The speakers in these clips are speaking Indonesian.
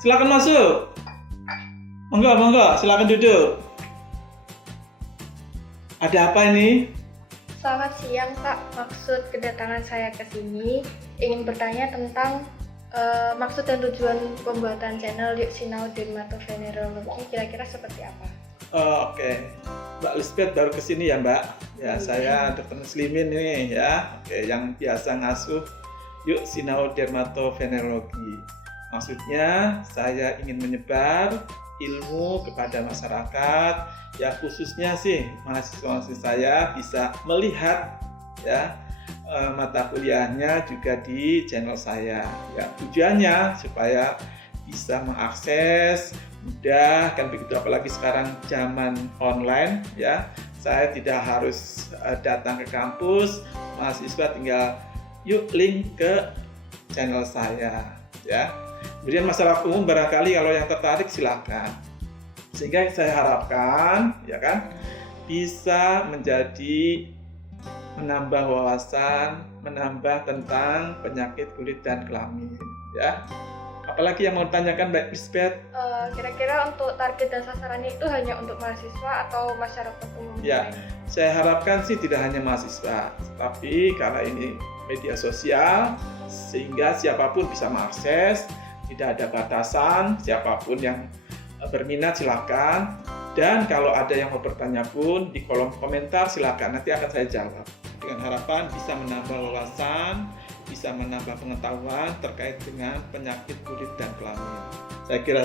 Silakan masuk. Monggo, silakan duduk. Ada apa ini? Selamat siang, Pak. Maksud kedatangan saya ke sini ingin bertanya tentang maksud dan tujuan pembuatan channel Yuk Sinau Dermatovenerologi kira-kira seperti apa? Oke. Mbak Lisbeth baru kesini ya, Mbak? Ya, saya Dr. Muslimin ini ya. Oke, yang biasa ngasuh Yuk Sinau Dermatovenerologi. Maksudnya saya ingin menyebar ilmu kepada masyarakat, ya khususnya sih mahasiswa saya bisa melihat ya mata kuliahnya juga di channel saya. Ya tujuannya supaya bisa mengakses mudah kan begitu, apalagi sekarang zaman online ya. Saya tidak harus datang ke kampus, mahasiswa tinggal yuk link ke channel saya ya. Kemudian masyarakat umum barangkali kalau yang tertarik silakan. Sehingga saya harapkan ya kan bisa menjadi menambah wawasan, menambah tentang penyakit kulit dan kelamin ya. Apalagi yang mau ditanyakan Mbak Lisbeth? Kira-kira untuk target dan sasarannya itu hanya untuk mahasiswa atau masyarakat umum? Ya, saya harapkan sih tidak hanya mahasiswa, tapi karena ini media sosial sehingga siapapun bisa mengakses, tidak ada batasan, siapapun yang berminat silakan. Dan kalau ada yang mau bertanya pun di kolom komentar silakan, nanti akan saya jawab. Dengan harapan bisa menambah wawasan, bisa menambah pengetahuan terkait dengan penyakit kulit dan kelamin. Saya kira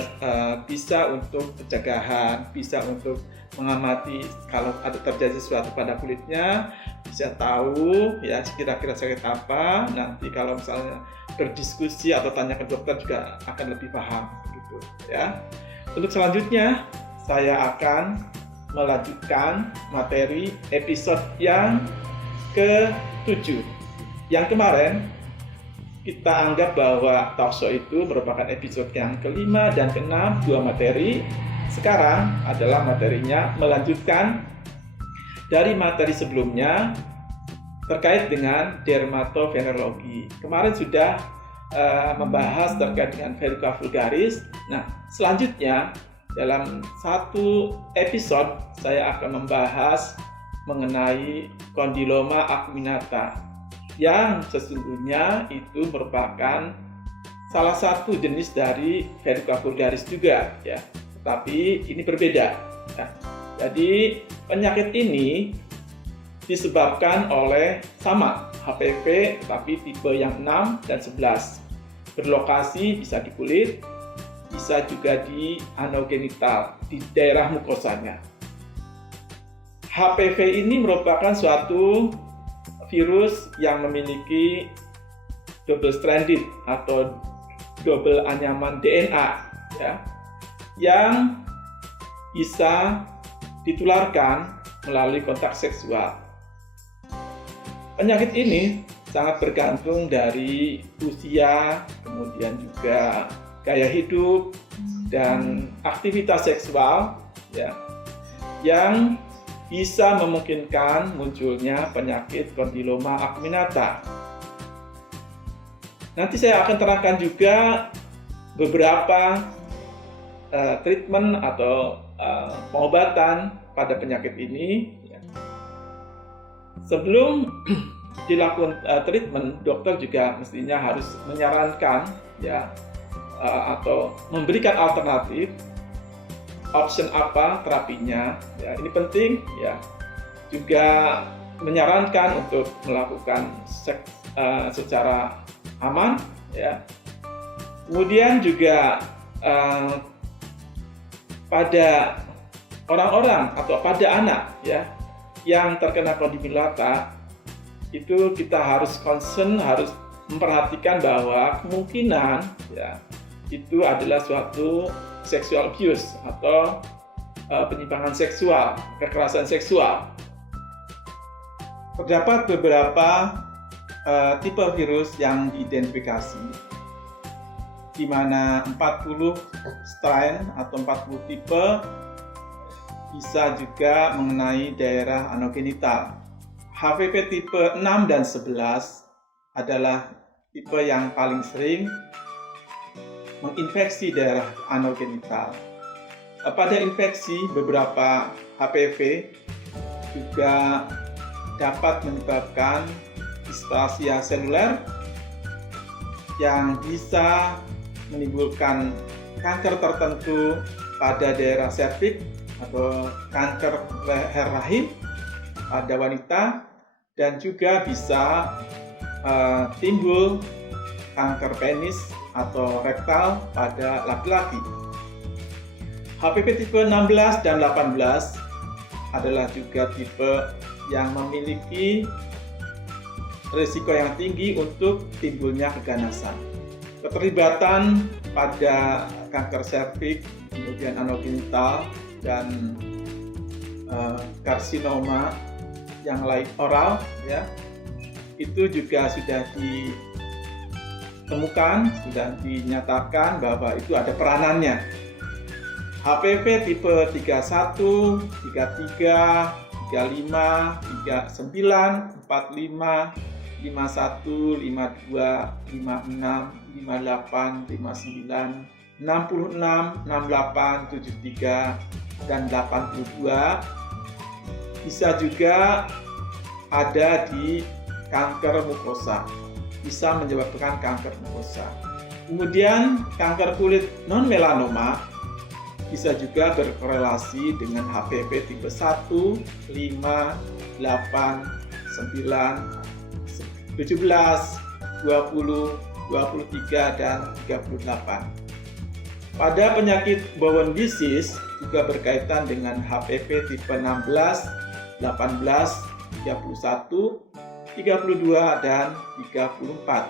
bisa untuk pencegahan, bisa untuk mengamati kalau ada terjadi sesuatu pada kulitnya, bisa tahu ya kira-kira sakit apa. Nanti kalau misalnya berdiskusi atau tanya ke dokter juga akan lebih paham gitu ya. Untuk selanjutnya saya akan melanjutkan materi episode yang ke-7. Yang kemarin kita anggap bahwa talkshow itu merupakan episode yang ke-5 dan ke-6, 2 materi. Sekarang adalah materinya melanjutkan dari materi sebelumnya terkait dengan dermatovenerologi. Kemarin sudah membahas terkait dengan verruca vulgaris. Nah, selanjutnya dalam satu episode saya akan membahas mengenai kondiloma acuminata yang sesungguhnya itu merupakan salah satu jenis dari verruca vulgaris juga ya. Tapi ini berbeda ya. Jadi penyakit ini disebabkan oleh sama HPV tapi tipe yang 6 dan 11. Berlokasi bisa di kulit, bisa juga di anogenital, di daerah mukosanya. HPV ini merupakan suatu virus yang memiliki double stranded atau double anyaman DNA ya, yang bisa ditularkan melalui kontak seksual. Penyakit ini sangat bergantung dari usia, kemudian juga gaya hidup dan aktivitas seksual ya, yang bisa memungkinkan munculnya penyakit kondiloma acuminata. Nanti saya akan terangkan juga beberapa treatment atau pengobatan pada penyakit ini. Sebelum dilakukan treatment, dokter juga mestinya harus menyarankan ya atau memberikan alternatif option apa terapinya ya, ini penting ya. Juga menyarankan untuk melakukan seks secara aman ya. Kemudian juga pada orang-orang atau pada anak ya yang terkena kondiloma itu kita harus concern, harus memperhatikan bahwa kemungkinan ya itu adalah suatu sexual abuse atau penyimpangan seksual, kekerasan seksual. Terdapat beberapa tipe virus yang diidentifikasi, di mana 40 strain atau 40 tipe bisa juga mengenai daerah anogenital. HPV tipe 6 dan 11 adalah tipe yang paling sering menginfeksi daerah anogenital. Pada infeksi, beberapa HPV juga dapat menyebabkan displasia seluler yang bisa menimbulkan kanker tertentu pada daerah serviks atau kanker leher rahim pada wanita, dan juga bisa timbul kanker penis atau rektal pada laki-laki. HPV tipe 16 dan 18 adalah juga tipe yang memiliki risiko yang tinggi untuk timbulnya keganasan. Keterlibatan pada kanker serviks, kemudian anogenital, dan karsinoma yang lain oral, ya, itu juga sudah ditemukan, sudah dinyatakan bahwa itu ada peranannya. HPV tipe 31, 33, 35, 39, 45, 51, 52, 56, 58, 59, 66, 68, 73, dan 82 bisa juga ada di kanker mukosa, bisa menyebabkan kanker mukosa. Kemudian kanker kulit non-melanoma bisa juga berkorelasi dengan HPV tipe 1, 5, 8, 9, 17, 20, 23, dan 38. Pada penyakit Bowen disease juga berkaitan dengan HPV tipe 16, 18, 31, 32, dan 34.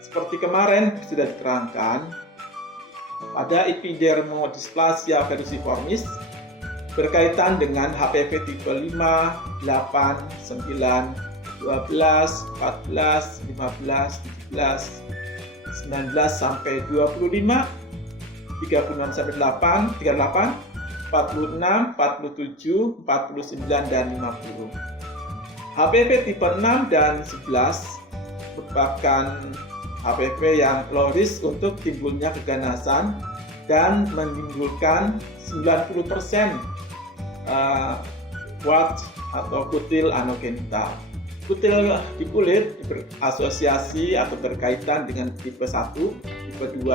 Seperti kemarin sudah diterangkan, pada epidermodysplasia verruciformis berkaitan dengan HPV tipe 5, 8, 9, 12, 14, 15, 17, 19 sampai 25, 36 sampai 38, 46, 47, 49, dan 50. HPV tipe 6 dan 11 merupakan HPV yang low risk untuk timbulnya keganasan dan menimbulkan 90% wart atau kutil anogenital. Kutil di kulit berasosiasi atau berkaitan dengan tipe 1, tipe 2,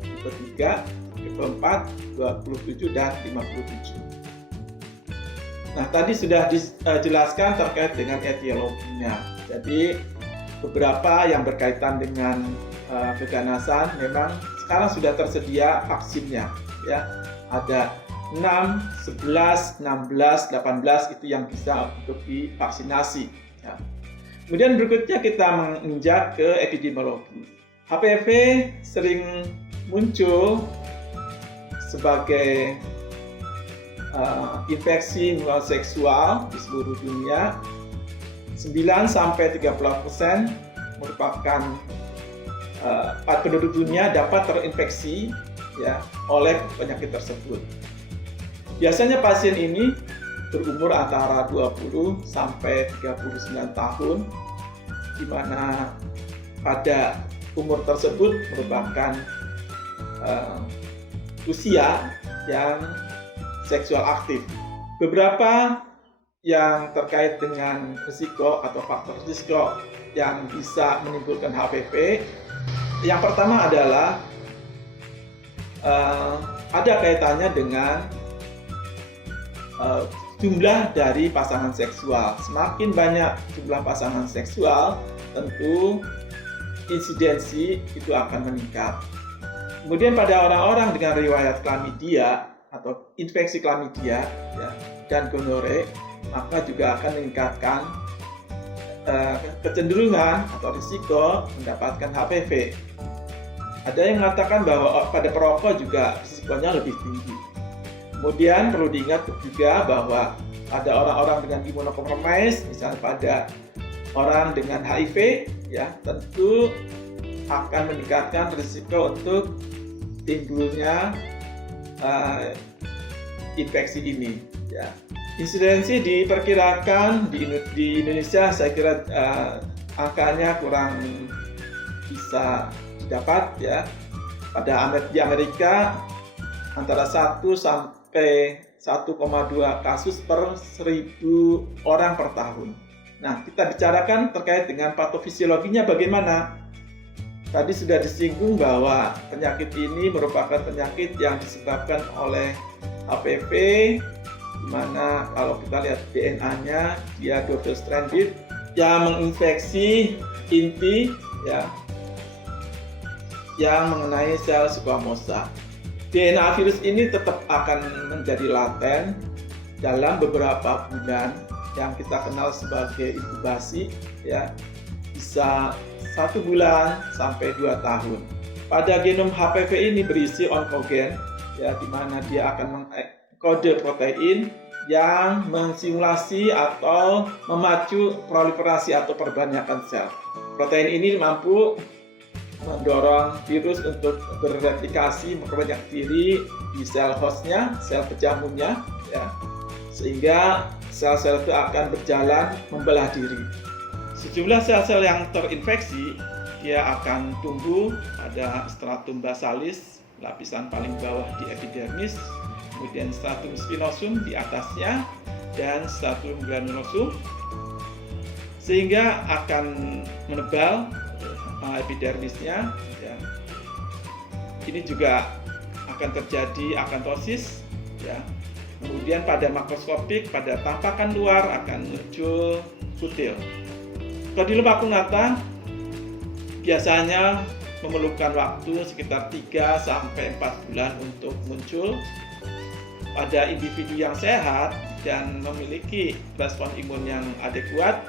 tipe 3, tipe 4, 27, dan 57. Nah, tadi sudah dijelaskan terkait dengan etiologinya. Jadi, beberapa yang berkaitan dengan keganasan memang sekarang sudah tersedia vaksinnya, ya. Ada 6, 11, 16, 18 itu yang bisa untuk divaksinasi, ya. Kemudian berikutnya kita menginjak ke epidemiologi. HPV sering muncul sebagai infeksi menular seksual di seluruh dunia. 9-30% merupakan penduduk dunia dapat terinfeksi, ya, oleh penyakit tersebut. Biasanya pasien ini berumur antara 20 sampai 39 tahun, di mana pada umur tersebut merupakan usia yang seksual aktif. Beberapa yang terkait dengan risiko atau faktor risiko yang bisa menimbulkan HPV. Yang pertama adalah ada kaitannya dengan jumlah dari pasangan seksual. Semakin banyak jumlah pasangan seksual, tentu insidensi itu akan meningkat. Kemudian pada orang-orang dengan riwayat klamidia atau infeksi klamidia, ya, dan gonore, maka juga akan meningkatkan kecenderungan atau risiko mendapatkan HPV. Ada yang mengatakan bahwa pada perokok juga risikonya lebih tinggi. Kemudian perlu diingat juga bahwa pada orang-orang dengan imunokompromis, misalnya pada orang dengan HIV, ya, tentu akan meningkatkan risiko untuk timbulnya infeksi ini, ya. Insidensi diperkirakan di Indonesia, saya kira angkanya kurang bisa didapat, ya. Di Amerika antara 1 sampai 1,2 kasus per 1.000 orang per tahun. Nah, kita bicarakan terkait dengan patofisiologinya bagaimana. Tadi sudah disinggung bahwa penyakit ini merupakan penyakit yang disebabkan oleh HPV, di mana kalau kita lihat DNA-nya dia double stranded yang menginfeksi inti ya yang mengenai sel squamosa. DNA virus ini tetap akan menjadi laten dalam beberapa bulan yang kita kenal sebagai inkubasi ya, bisa 1 bulan sampai 2 tahun. Pada genom HPV ini berisi onkogen ya, di mana dia akan mengkode protein yang mensimulasi atau memacu proliferasi atau perbanyakan sel. Protein ini mampu mendorong virus untuk bereplikasi, memperbanyak diri di sel hostnya, sel pejamunya, ya, sehingga sel-sel itu akan berjalan membelah diri. Sejumlah sel-sel yang terinfeksi, dia akan tumbuh pada stratum basalis, lapisan paling bawah di epidermis, kemudian stratum spinosum di atasnya, dan stratum granulosum, sehingga akan menebal epidermisnya ya. Ini juga akan terjadi akantosis ya. Kemudian pada makroskopik, pada tampakan luar akan muncul kutil. Condylom acuminata biasanya memerlukan waktu sekitar 3 sampai 4 bulan untuk muncul. Pada individu yang sehat dan memiliki respon imun yang adekuat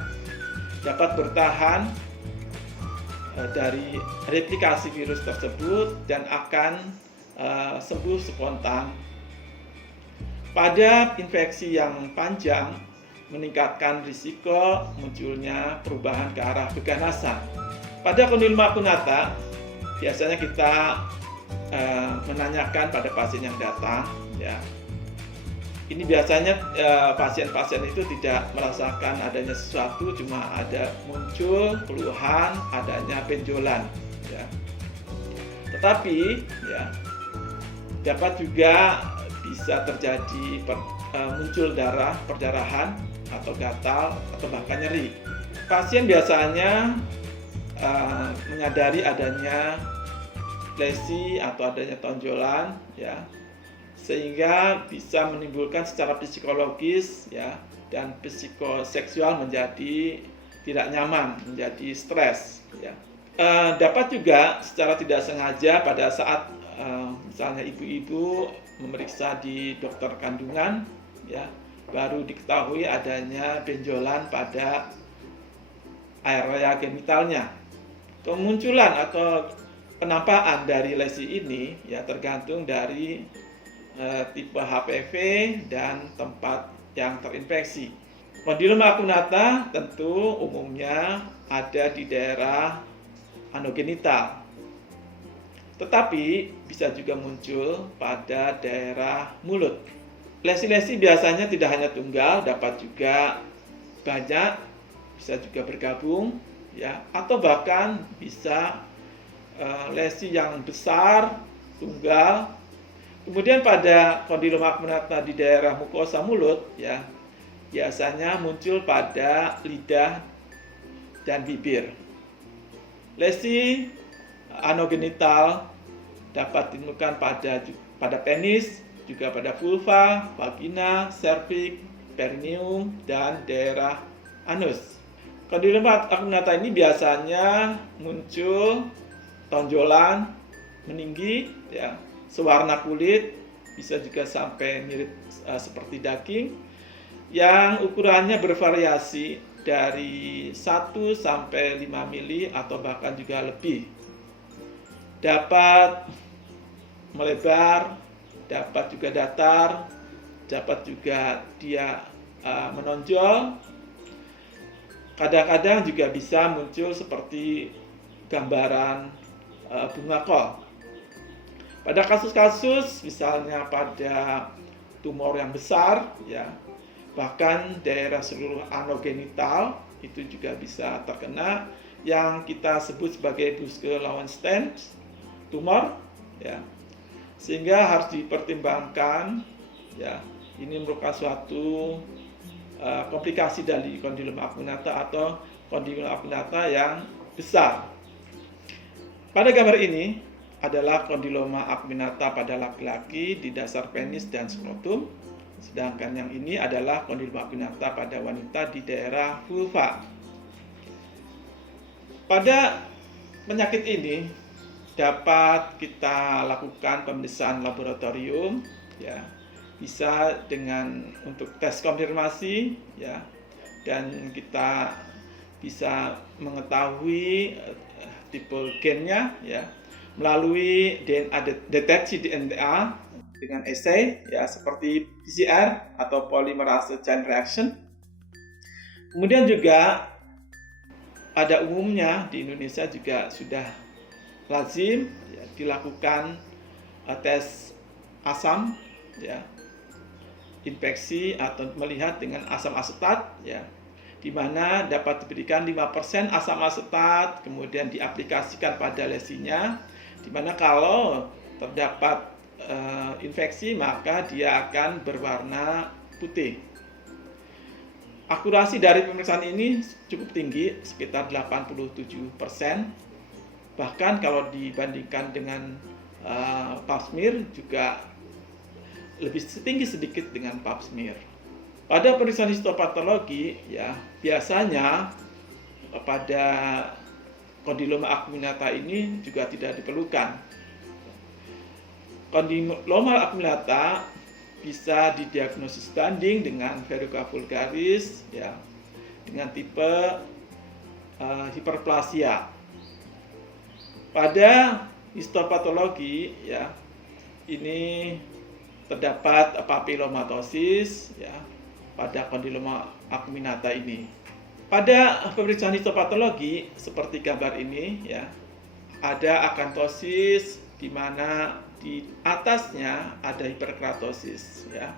dapat bertahan dari replikasi virus tersebut dan akan sembuh spontan. Pada infeksi yang panjang meningkatkan risiko munculnya perubahan ke arah keganasan. Pada Condylom acuminata biasanya kita menanyakan pada pasien yang datang ya. Ini biasanya pasien-pasien itu tidak merasakan adanya sesuatu, cuma ada muncul keluhan adanya benjolan ya. Tetapi ya dapat juga bisa terjadi muncul darah, perdarahan atau gatal atau bahkan nyeri. Pasien biasanya menyadari adanya lesi atau adanya tonjolan ya, sehingga bisa menimbulkan secara psikologis ya dan psikoseksual menjadi tidak nyaman, menjadi stres ya. Dapat juga secara tidak sengaja pada saat misalnya ibu-ibu memeriksa di dokter kandungan ya, baru diketahui adanya benjolan pada area genitalnya. Kemunculan atau penampakan dari lesi ini ya tergantung dari tipe HPV dan tempat yang terinfeksi. Condylom acuminata tentu umumnya ada di daerah anogenital, tetapi bisa juga muncul pada daerah mulut. Lesi-lesi biasanya tidak hanya tunggal, dapat juga banyak, bisa juga bergabung ya, atau bahkan bisa lesi yang besar, tunggal. Kemudian pada Condylom acuminata di daerah mukosa mulut ya, biasanya muncul pada lidah dan bibir. Lesi anogenital dapat ditemukan pada penis, juga pada vulva, vagina, serviks, perineum, dan daerah anus. Condylom acuminata ini biasanya muncul tonjolan meninggi ya, sewarna kulit, bisa juga sampai mirip seperti daging, yang ukurannya bervariasi dari 1 sampai 5 mili atau bahkan juga lebih. Dapat melebar, dapat juga datar, dapat juga dia menonjol. Kadang-kadang juga bisa muncul seperti gambaran bunga kol. Pada kasus-kasus misalnya pada tumor yang besar ya, bahkan daerah seluruh anogenital itu juga bisa terkena yang kita sebut sebagai Buschke-Lowenstein tumor ya. Sehingga harus dipertimbangkan, ya. Ini merupakan suatu komplikasi dari kondiloma acuminata atau kondiloma acuminata yang besar. Pada gambar ini adalah kondiloma acuminata pada laki-laki di dasar penis dan skrotum, sedangkan yang ini adalah kondiloma acuminata pada wanita di daerah vulva. Pada penyakit ini dapat kita lakukan pemeriksaan laboratorium, ya, bisa dengan untuk tes konfirmasi, ya, dan kita bisa mengetahui tipe gennya, ya, melalui DNA, deteksi DNA dengan assay, ya, seperti PCR atau polymerase chain reaction. Kemudian juga pada umumnya di Indonesia juga sudah lazim, ya, dilakukan tes asam, ya, infeksi atau melihat dengan asam asetat, ya, di mana dapat diberikan 5% asam asetat kemudian diaplikasikan pada lesinya, di mana kalau terdapat infeksi maka dia akan berwarna putih. Akurasi dari pemeriksaan ini cukup tinggi, sekitar 87%. Bahkan kalau dibandingkan dengan pap smear juga lebih tinggi sedikit dengan pap smear. Pada pemeriksaan histopatologi, ya, biasanya pada kondiloma acuminata ini juga tidak diperlukan. Kondiloma acuminata bisa didiagnosis banding dengan verruca vulgaris, ya, dengan tipe hiperplasia. Pada histopatologi, ya, ini terdapat papilomatosis, ya, pada kondiloma acuminata ini. Pada pemeriksaan histopatologi seperti gambar ini, ya, ada akantosis di mana di atasnya ada hiperkeratosis, ya.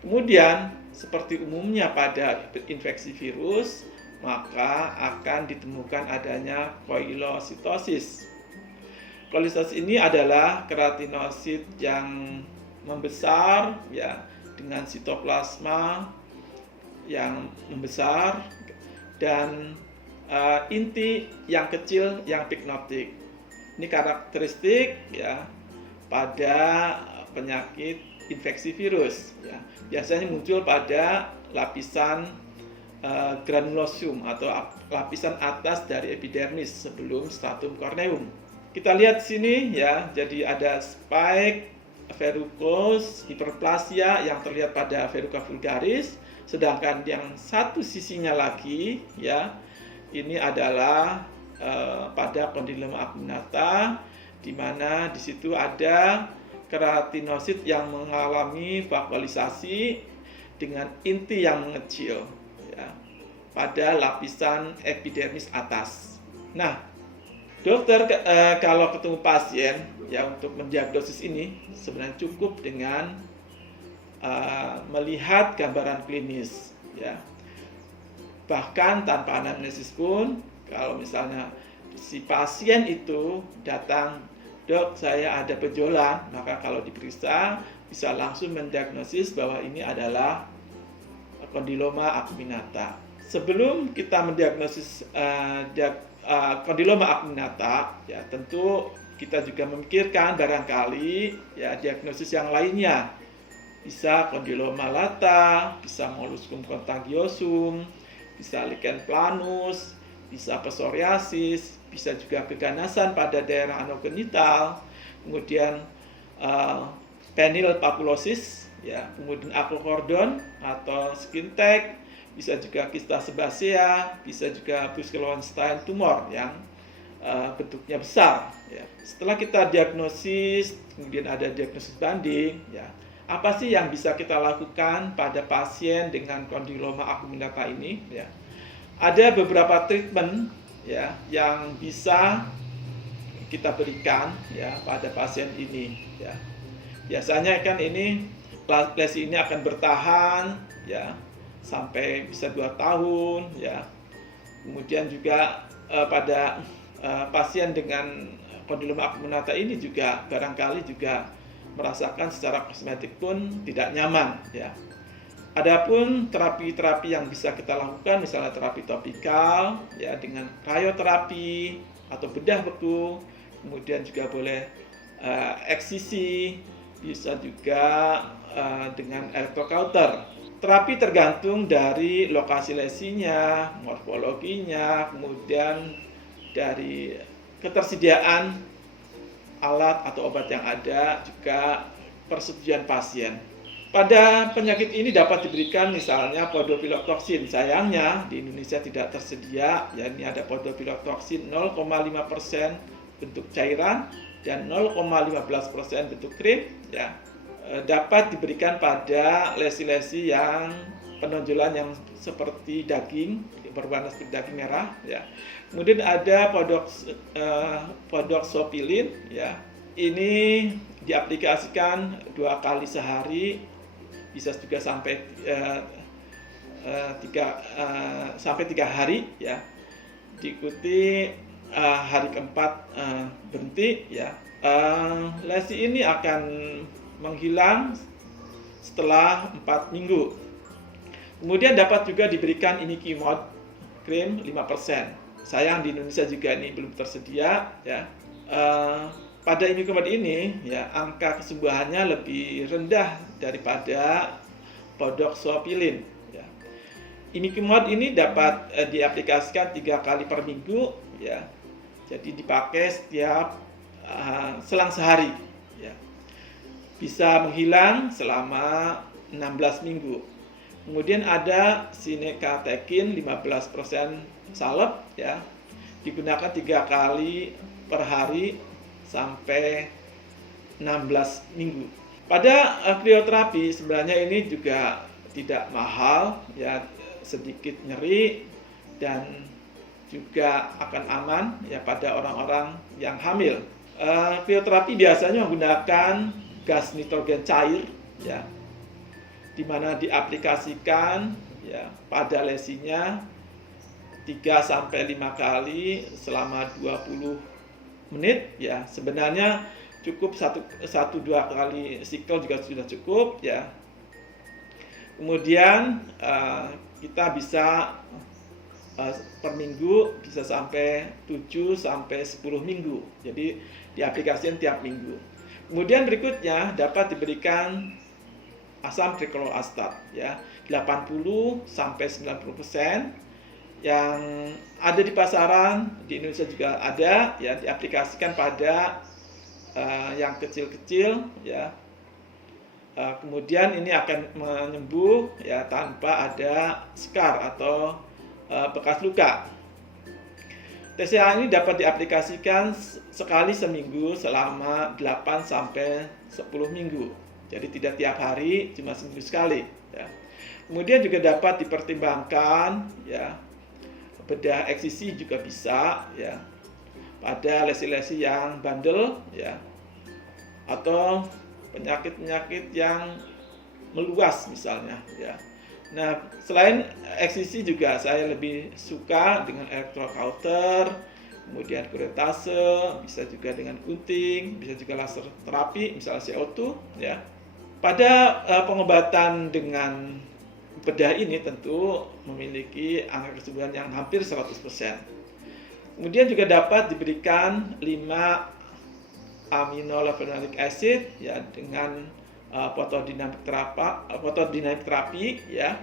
Kemudian seperti umumnya pada infeksi virus, maka akan ditemukan adanya koilositosis. Koilositosis ini adalah keratinosit yang membesar, ya, dengan sitoplasma yang membesar dan inti yang kecil yang piknotik. Ini karakteristik, ya, pada penyakit infeksi virus, ya. Biasanya muncul pada lapisan granulosium atau lapisan atas dari epidermis sebelum stratum corneum. Kita lihat sini, ya, jadi ada spike verrucous hiperplasia yang terlihat pada verruca vulgaris, sedangkan yang satu sisinya lagi, ya, ini adalah pada kondiloma acuminata, di mana di situ ada keratinosit yang mengalami vakuolisasi dengan inti yang mengecil, ya, pada lapisan epidermis atas. Nah, dokter kalau ketemu pasien, ya, untuk mendiagnosis ini sebenarnya cukup dengan melihat gambaran klinis, ya. Bahkan tanpa anamnesis pun, kalau misalnya si pasien itu datang, "Dok, saya ada benjolan," maka kalau diperiksa bisa langsung mendiagnosis bahwa ini adalah kondiloma acuminata. Sebelum kita mendiagnosis kondiloma acuminata, ya, tentu kita juga memikirkan barangkali, ya, diagnosis yang lainnya. Bisa kondiloma lata, bisa molluscum contagiosum, bisa lichen planus, bisa psoriasis, bisa juga keganasan pada daerah anogenital, kemudian penile papulosis, ya, kemudian acrocordon atau skin tag, bisa juga kista sebasea, bisa juga Buschel-Lowenstein tumor yang bentuknya besar, ya. Setelah kita diagnosis, kemudian ada diagnosis banding, ya, apa sih yang bisa kita lakukan pada pasien dengan kondiloma acuminata ini, ya. Ada beberapa treatment, ya, yang bisa kita berikan, ya, pada pasien ini, ya. Biasanya kan ini lesi ini akan bertahan, ya, sampai bisa 2 tahun, ya. Kemudian juga pada pasien dengan kondiloma acuminata ini juga barangkali juga merasakan secara kosmetik pun tidak nyaman ya. Adapun terapi-terapi yang bisa kita lakukan, misalnya terapi topikal ya dengan krioterapi atau bedah beku, kemudian juga boleh eksisi, bisa juga dengan electrocauter. Terapi tergantung dari lokasi lesinya, morfologinya, kemudian dari ketersediaan alat atau obat yang ada, juga persetujuan pasien. Pada penyakit ini dapat diberikan misalnya podofilotoksin. Sayangnya di Indonesia tidak tersedia, ya ini ada podofilotoksin 0,5% bentuk cairan dan 0,15% bentuk krim ya. Dapat diberikan pada lesi-lesi yang penonjolan yang seperti daging, berwarna seperti daging merah ya. Kemudian ada podoxopilin ya. Ini diaplikasikan 2 kali sehari, bisa juga sampai 3 hari ya, diikuti hari keempat berhenti ya. Lesi ini akan menghilang setelah 4 minggu. Kemudian dapat juga diberikan Imiquimod krim 5%. Sayang di Indonesia juga ini belum tersedia ya. Pada Imiquimod ini ya angka kesembuhannya lebih rendah daripada podoxopilin ya. Imiquimod ini dapat diaplikasikan 3 kali per minggu ya. Jadi dipakai setiap selang sehari ya. Bisa menghilang selama 16 minggu. Kemudian ada sinekatekin 15% salep ya. Digunakan 3 kali per hari sampai 16 minggu. Pada krioterapi sebenarnya ini juga tidak mahal ya, sedikit nyeri dan juga akan aman ya pada orang-orang yang hamil. Krioterapi biasanya menggunakan gas nitrogen cair ya, di mana diaplikasikan ya pada lesinya 3-5 kali selama 20 menit ya. Sebenarnya cukup 1-2 kali sikel juga sudah cukup ya. Kemudian kita bisa per minggu bisa sampai 7-10 minggu. Jadi diaplikasikan tiap minggu. Kemudian berikutnya dapat diberikan asam tricloroacetat ya, 80-90% yang ada di pasaran, di Indonesia juga ada ya, diaplikasikan pada yang kecil-kecil ya. Kemudian ini akan menyembuh ya tanpa ada scar atau bekas luka. TCA ini dapat diaplikasikan sekali seminggu selama 8-10 minggu. Jadi tidak tiap hari, cuma seminggu sekali ya. Kemudian juga dapat dipertimbangkan ya, bedah eksisi juga bisa ya pada lesi-lesi yang bandel ya, atau penyakit-penyakit yang meluas misalnya ya. Nah, selain eksisi juga saya lebih suka dengan electrocauter, kemudian kuretase, bisa juga dengan gunting, bisa juga laser terapi misalnya CO2 ya. Pada pengobatan dengan bedah ini tentu memiliki angka kesembuhan yang hampir 100%. Kemudian juga dapat diberikan 5 aminolevulinic acid ya dengan photodynamic terapi ya.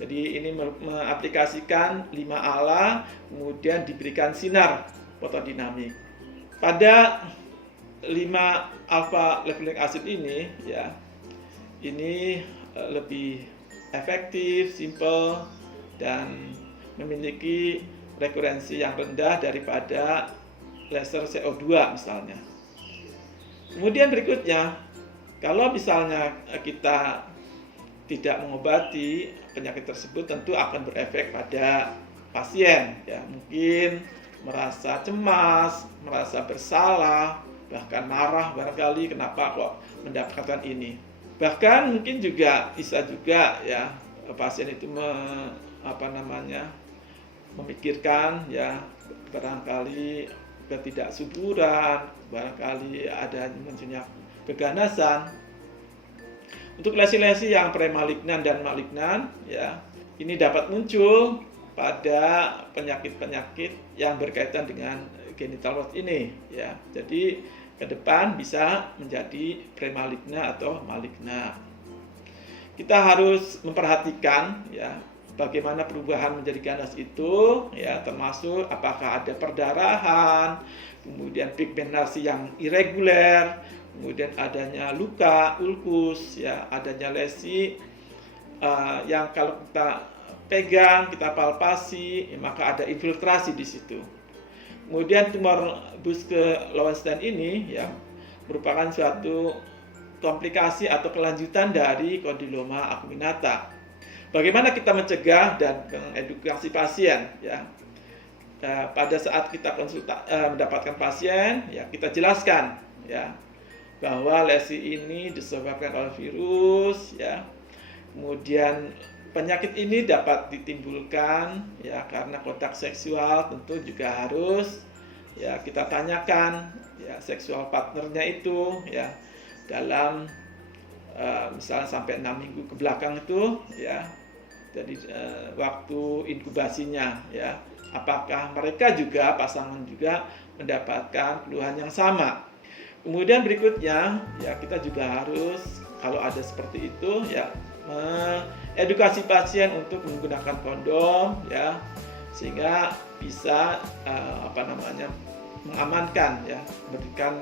Jadi ini mengaplikasikan 5 ALA, kemudian diberikan sinar photodynamic. Pada 5 alpha levulinic acid ini ya, ini lebih efektif, simple, dan memiliki frekuensi yang rendah daripada laser CO2 misalnya. Kemudian berikutnya, kalau misalnya kita tidak mengobati penyakit tersebut, tentu akan berefek pada pasien ya. Mungkin merasa cemas, merasa bersalah, bahkan marah barangkali kenapa kok mendapatkan ini. Bahkan mungkin juga bisa juga ya pasien itu memikirkan ya barangkali ketidaksuburan, barangkali ada munculnya keganasan. Untuk lesi-lesi yang premalignan dan malignan, ya, ini dapat muncul pada penyakit-penyakit yang berkaitan dengan genital warts ini, ya. Jadi ke depan bisa menjadi premaligna atau maligna. Kita harus memperhatikan, ya, bagaimana perubahan menjadi ganas itu, ya, termasuk apakah ada perdarahan, kemudian pigmentasi yang irreguler, kemudian adanya luka, ulkus, ya, adanya lesi yang kalau kita pegang, kita palpasi, ya, maka ada infiltrasi di situ. Kemudian tumor Buschke Lowenstein ini, ya, merupakan suatu komplikasi atau kelanjutan dari kondiloma acuminata. Bagaimana kita mencegah dan mengedukasi pasien, ya. Pada saat kita mendapatkan pasien, ya, kita jelaskan, ya, bahwa lesi ini disebabkan oleh virus, ya. Kemudian penyakit ini dapat ditimbulkan, ya, karena kontak seksual. Tentu juga harus, ya, kita tanyakan, ya, seksual partnernya itu, ya, dalam misalnya sampai 6 minggu ke belakang itu, ya, jadi waktu inkubasinya, ya, apakah mereka juga pasangan juga mendapatkan keluhan yang sama. Kemudian berikutnya, ya, kita juga harus kalau ada seperti itu, ya, edukasi pasien untuk menggunakan kondom, ya, sehingga bisa mengamankan, ya, memberikan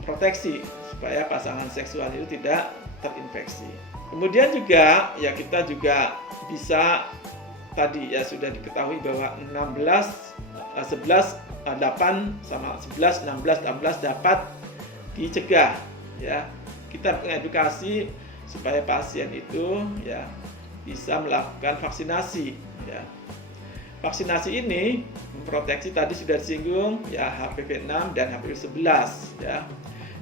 proteksi supaya pasangan seksual itu tidak terinfeksi. Kemudian juga, ya, kita juga bisa tadi, ya, sudah diketahui bahwa 8 sama 11, 16, 18 dapat dicegah, ya. Kita mengedukasi supaya pasien itu, ya, bisa melakukan vaksinasi, ya. Vaksinasi ini memproteksi, tadi sudah disinggung, ya, HPV 6 dan HPV 11, ya,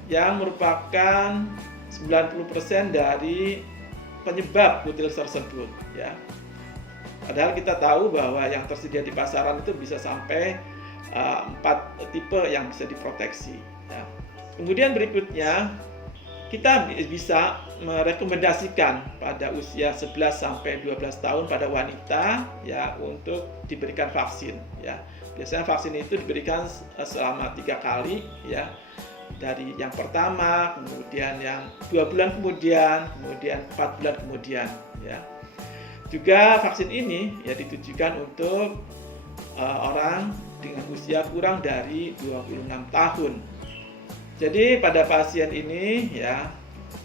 yang merupakan 90% dari penyebab kutil tersebut, ya. Padahal kita tahu bahwa yang tersedia di pasaran itu bisa sampai 4 tipe yang bisa diproteksi, ya. Kemudian berikutnya, kita bisa merekomendasikan pada usia 11 sampai 12 tahun pada wanita, ya, untuk diberikan vaksin, ya. Biasanya vaksin itu diberikan selama 3 kali, ya. Dari yang pertama, kemudian yang 2 bulan kemudian 4 bulan kemudian, ya. Juga vaksin ini, ya, ditujukan untuk orang dengan usia kurang dari 26 tahun. Jadi pada pasien ini, ya,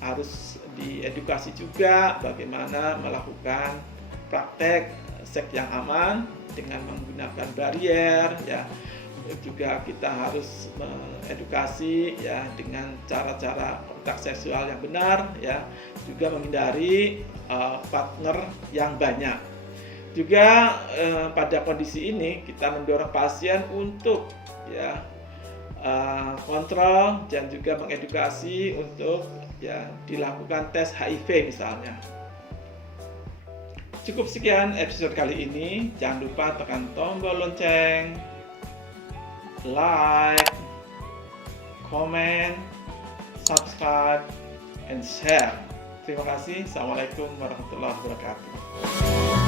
harus diedukasi juga bagaimana melakukan praktek seks yang aman dengan menggunakan barier, ya. Juga kita harus mengedukasi, ya, dengan cara-cara kontak seksual yang benar, ya. Juga menghindari partner yang banyak. Juga pada kondisi ini kita mendorong pasien untuk, ya, kontrol dan juga mengedukasi untuk, ya, dilakukan tes HIV misalnya. Cukup sekian episode kali ini. Jangan lupa tekan tombol lonceng, like, comment, subscribe, and share. Terima kasih. Assalamualaikum warahmatullahi wabarakatuh.